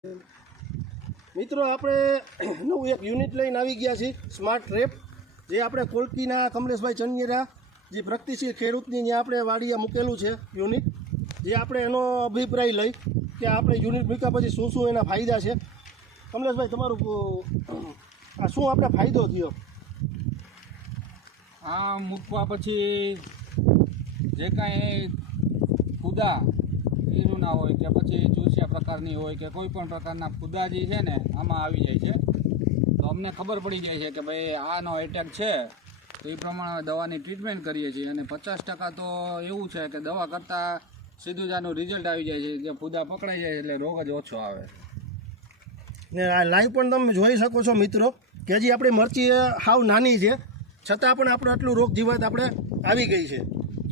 મિત્રો આપણે નવું એક યુનિટ લઈને આવી ગયા છીએ સ્માર્ટ ટ્રેપ, જે આપણે કોલકીના કમલેશભાઈ ચનિયરા જે પ્રગતિશીલ ખેડૂતની ત્યાં આપણે વાડીએ મૂકેલું છે યુનિટ, જે આપણે એનો અભિપ્રાય લઈ કે આપણે યુનિટ મૂક્યા પછી શું શું એના ફાયદા છે. કમલેશભાઈ, તમારું આ શું આપણે ફાયદો થયો? આ મૂકવા પછી જે કાંઈ ફૂદા ઈરુના હોય કે પછી ચૂસિયા પ્રકારની હોય કે કોઈ પણ પ્રકારના ફૂદા જે છે ને આમાં આવી જાય છે, તો અમને ખબર પડી જાય છે કે ભાઈ આનો એટેક છે, તો એ પ્રમાણે દવાની ટ્રીટમેન્ટ કરીએ છીએ. અને 50% તો એવું છે કે દવા કરતાં સીધું જ આનું રિઝલ્ટ આવી જાય છે, કે ફૂદા પકડાઈ જાય એટલે રોગ જ ઓછો આવે. ને આ લાઈવ પણ તમે જોઈ શકો છો મિત્રો કે હજી આપણી મરચી હાવ નાની છે, છતાં પણ આપણે આટલું રોગ જીવાત આપણે આવી ગઈ છે.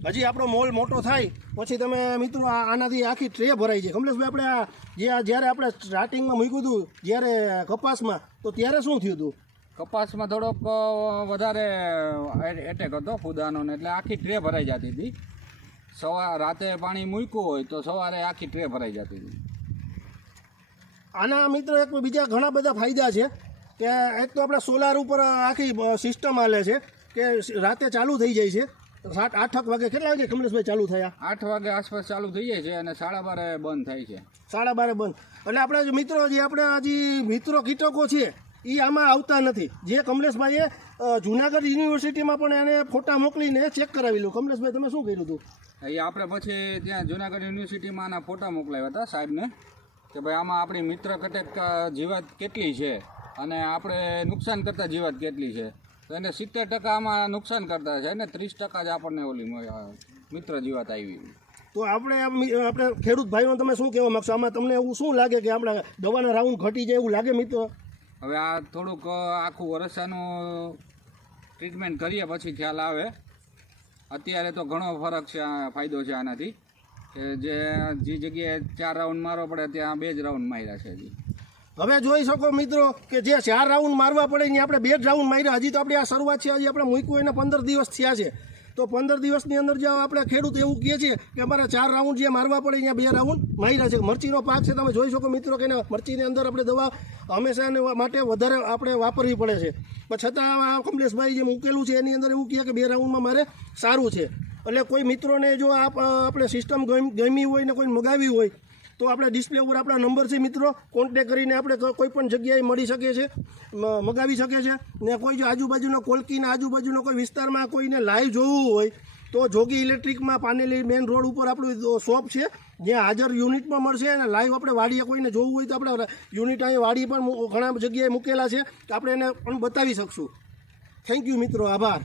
હજી આપણો મોલ મોટો થાય પછી તમે મિત્રો આનાથી આખી ટ્રે ભરાઈ છે. કમલેશભાઈ, આપણે જ્યારે આપણે સ્ટાર્ટિંગમાં મૂક્યું હતું જ્યારે કપાસમાં, તો ત્યારે શું થયું હતું? કપાસમાં થોડોક વધારે એટેક હતો ફૂદાનો, ને એટલે આખી ટ્રે ભરાઈ જતી હતી. રાતે પાણી મૂક્યું હોય તો સવારે આખી ટ્રે ભરાઈ જતી હતી. આના મિત્રો એક બીજા ઘણા બધા ફાયદા છે કે એક તો આપણે સોલાર ઉપર આખી સિસ્ટમ હાલે છે કે રાતે ચાલુ થઈ જાય છે. 7-8 વાગે, કેટલા વાગે કમલેશભાઈ ચાલુ થયા? 8 વાગે આસપાસ ચાલુ થઈ જાય છે અને 12:30 બંધ થાય છે. 12:30 બંધ. એટલે આપણે મિત્રો જે આપણે હજી મિત્રો કીટકો છે એ આમાં આવતા નથી. જે કમલેશભાઈએ જુનાગઢ યુનિવર્સિટીમાં પણ એને ફોટા મોકલીને ચેક કરાવી લો. કમલેશભાઈ, તમે શું કર્યું હતું? એ આપણે પછી ત્યાં જુનાગઢ યુનિવર્સિટીમાં આના ફોટા મોકલાવ્યા હતા સાહેબને, કે ભાઈ આમાં આપણી મિત્ર કટેક જીવાત કેટલી છે અને આપણે નુકસાન કરતા જીવાત કેટલી છે. તો એને 70% આમાં નુકસાન કરતા છે ને 30% જ આપણને ઓલી મિત્ર જીવાત આવી. તો આપણે ખેડૂત ભાઈઓ તમે શું કહેવા માગશો? આમાં તમને એવું શું લાગે કે આપણે દવાના રાઉન્ડ ઘટી જાય એવું લાગે મિત્રો? હવે આ થોડુંક આખું વર્ષાનું ટ્રીટમેન્ટ કરીએ પછી ખ્યાલ આવે. અત્યારે તો ઘણો ફરક છે, ફાયદો છે આનાથી, કે જે જગ્યાએ 4 રાઉન્ડ મારવા પડે ત્યાં 2 જ રાઉન્ડ માર્યા છે હજી. હવે જોઈ શકો મિત્રો કે જે 4 રાઉન્ડ મારવા પડે ને આપણે 2 જ રાઉન્ડ માર્યા. હજી તો આપણી આ શરૂઆત છે, હજી આપણે મૂક્યું એને 15 દિવસ થયા છે. તો 15 દિવસની અંદર જો આપણે ખેડૂત એવું કહે છે કે અમારે 4 રાઉન્ડ જે મારવા પડે ત્યાં 2 રાઉન્ડ માર્યા છે. મરચીનો પાક છે, તમે જોઈ શકો મિત્રો કે મરચીની અંદર આપણે દવા હંમેશા માટે વધારે આપણે વાપરવી પડે છે, પણ છતાં આ કમલેશભાઈ જે મૂકેલું છે એની અંદર એવું કહે કે 2 રાઉન્ડમાં મારે સારું છે. એટલે કોઈ મિત્રોને જો આપણે સિસ્ટમ ગમી હોય ને કોઈ મગાવી હોય તો આપણે ડિસ્પ્લે ઉપર આપણા નંબર છે મિત્રો, કોન્ટેક કરીને આપણે કોઈ પણ જગ્યાએ મળી શકે છે, મગાવી શકે છે. ને કોઈ જો આજુબાજુનો કોલકીના આજુબાજુનો કોઈ વિસ્તારમાં કોઈને લાઈવ જોવું હોય તો જોગી ઇલેક્ટ્રિકમાં પાનેલી મેઇન રોડ ઉપર આપણું શોપ છે, જ્યાં હાજર યુનિટમાં મળશે. અને લાઈવ આપણે વાડીએ કોઈને જોવું હોય તો આપણે યુનિટ અહીં વાડી પણ ઘણા જગ્યાએ મૂકેલા છે, તો આપણે એને પણ બતાવી શકશું. થેન્ક યુ મિત્રો, આભાર.